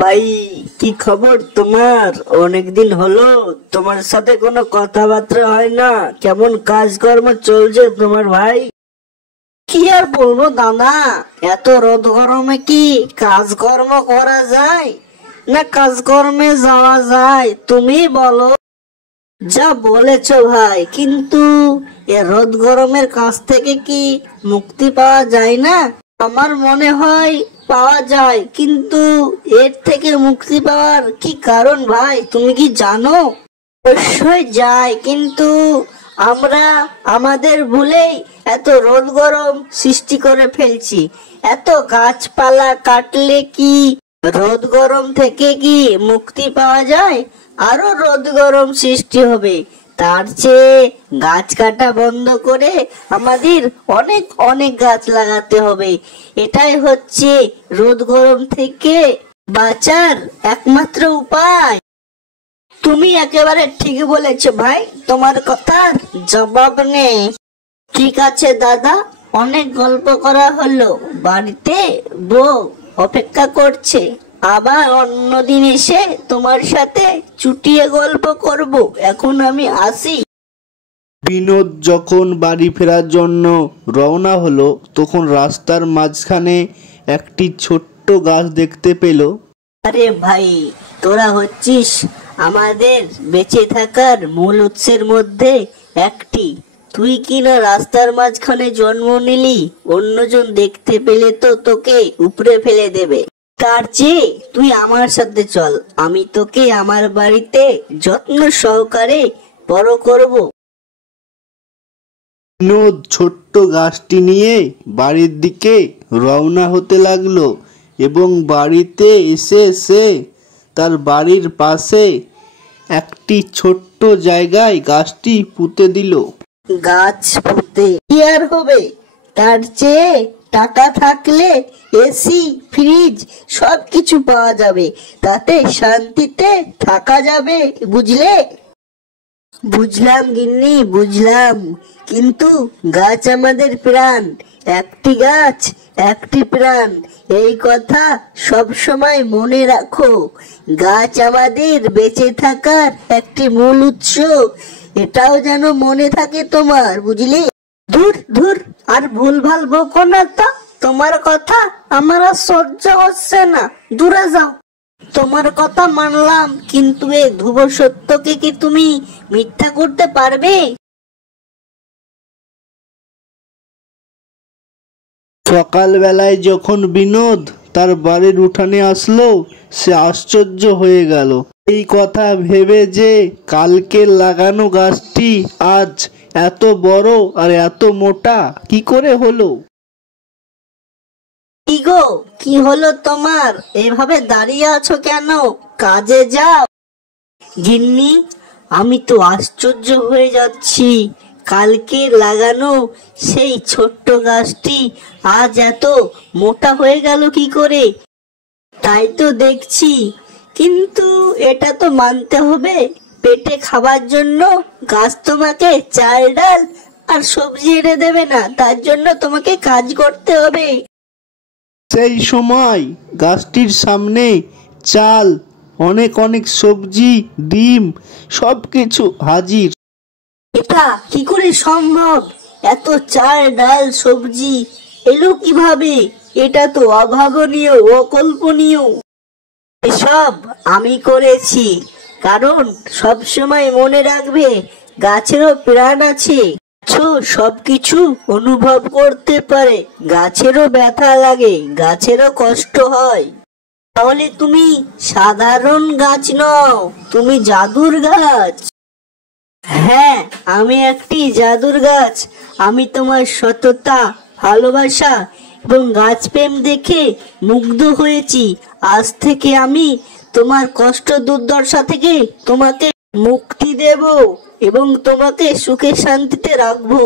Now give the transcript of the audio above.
ভাই, কি খবর তোমার? অনেকদিন হলো তোমার সাথে কোনো কথাবার্তা হয় না। কেমন কাজকর্ম চলছে তোমার ভাই? কি আর বলবো দাদা, এত রোদ গরমে কি কাজকর্ম করা যায় না কাজকর্মে যাওয়া যায়? তুমি বলো। যা বলেছো ভাই, কিন্তু এ রোদ গরমের কাছ থেকে কি মুক্তি পাওয়া যায় না? আমার মনে হয় পাওয়া যায়, কিন্তু এর থেকে মুক্তি পাওয়ার কি কারণ ভাই তুমি কি জানো? অবশ্যই যায়, কিন্তু আমরা আমাদের ভুলেই এত রোদ গরম সৃষ্টি করে ফেলছি। এত গাছপালা কাটলে কি রোদ গরম থেকে কি মুক্তি পাওয়া যায়? আরো রোদ গরম সৃষ্টি হবে। তার চেয়ে গাছ কাটা বন্ধ করে আমাদের অনেক অনেক গাছ লাগাতে হবে। এটাই হচ্ছে রোদ গরম থেকে বাঁচার একমাত্র উপায়। তুমি একেবারে ঠিক বলেছো ভাই, তোমার কথার জবাব নেই। ঠিক আছে দাদা, অনেক গল্প করা হলো। বাড়িতে বউ অপেক্ষা করছে। আবার অন্যদিন এসে তোমার সাথে চুটিয়ে গল্প করব। এখন আমি আসি। বিনোদ যখন বাড়ি ফেরার জন্য রওনা হলো, তখন রাস্তার মাঝখানে একটি ছোট্ট গাছ দেখতে পেল। আরে ভাই, তোরা হচ্ছিস আমাদের বেঁচে থাকার মূল উৎসের মধ্যে একটি। তুই কিনা রাস্তার মাঝখানে জন্ম নিলি, অন্যজন দেখতে পেলে তো তোকে উপড়ে ফেলে দেবে। তার চেয়ে তুই আমার সাথে চল, আমি তোকে আমার বাড়িতে যত্ন সহকারে বড় করব। বিনোদ ছোট্ট গাছটি নিয়ে বাড়ির দিকে রওনা হতে লাগলো এবং বাড়িতে এসে সে তার বাড়ির পাশে একটি ছোট্ট জায়গায় গাছটি পুঁতে দিল। গাছ পুঁতে কি আর হবে? তার চেয়ে টাকা থাকলে এসি, ফ্রিজ সবকিছু পাওয়া যাবে, তাতে শান্তিতে থাকা যাবে। বুঝলে? বুঝলাম গিন্নি, বুঝলাম, কিন্তু গাছ আমাদের প্রাণ। একটি গাছ একটি প্রাণ, এই কথা সব সময় মনে রাখো। গাছ আমাদের বেঁচে থাকার একটি মূল উৎস, এটাও যেন মনে থাকে তোমার। বুঝলে? ধুর ধুর, আর ভুলভাল বকো না তো। তোমার কথা আমার আর সহ্য হচ্ছে না, দূরে যাও। তোমার কথা মানলাম, কিন্তু এই ধ্রুব সত্যকে কি তুমি মিথ্যা করতে পারবে? সকালবেলায় যখন বিনোদ তার বাড়ির উঠানে আসলো, সে আশ্চর্য হয়ে গেল এই কথা ভেবে যে কালকে লাগানো গাছটি আজ এত বড় আর এত মোটা কি করে হলো। কি গো, কি হলো তোমার? এভাবে দাঁড়িয়ে আছো কেন? কাজে যাও। গিন্নি, আমি তো আশ্চর্য হয়ে যাচ্ছি। কালকে লাগানো সেই ছোট্ট গাছটি আজ এত মোটা হয়ে গেল কি করে? তাই তো দেখছি, কিন্তু এটা তো মানতে হবে, পেটে খাবার জন্য গাছ তোমাকে চাল ডাল আর সবজি এনে দেবে না, তার জন্য তোমাকে কাজ করতে হবে। সেই সময় গাছটির সামনে চাল, অনেক অনেক সবজি, ডিম সবকিছু হাজির। এটা কি করে সম্ভব? এত চাল ডাল সবজি এলো কিভাবে? এটা তো অভাবনীয়, অকল্পনীয়। এসব আমি করেছি, কারণ সব সময় মনে রাখবে গাছেরও প্রাণ আছে। সবকিছু অনুভব করতে পারে, গাছেরও ব্যথা লাগে, গাছেরও কষ্ট হয়। তাহলে তুমি সাধারণ গাছ নও, তুমি জাদুর গাছ। হ্যাঁ, আমি একটি জাদুর গাছ। আমি তোমার সততা, ভালোবাসা এবং গাছপ্রেম দেখে মুগ্ধ হয়েছি। আজ থেকে আমি তোমার কষ্ট দুর্দশা থেকে তোমাকে মুক্তি দেব এবং তোমাকে সুখে শান্তিতে রাখবো।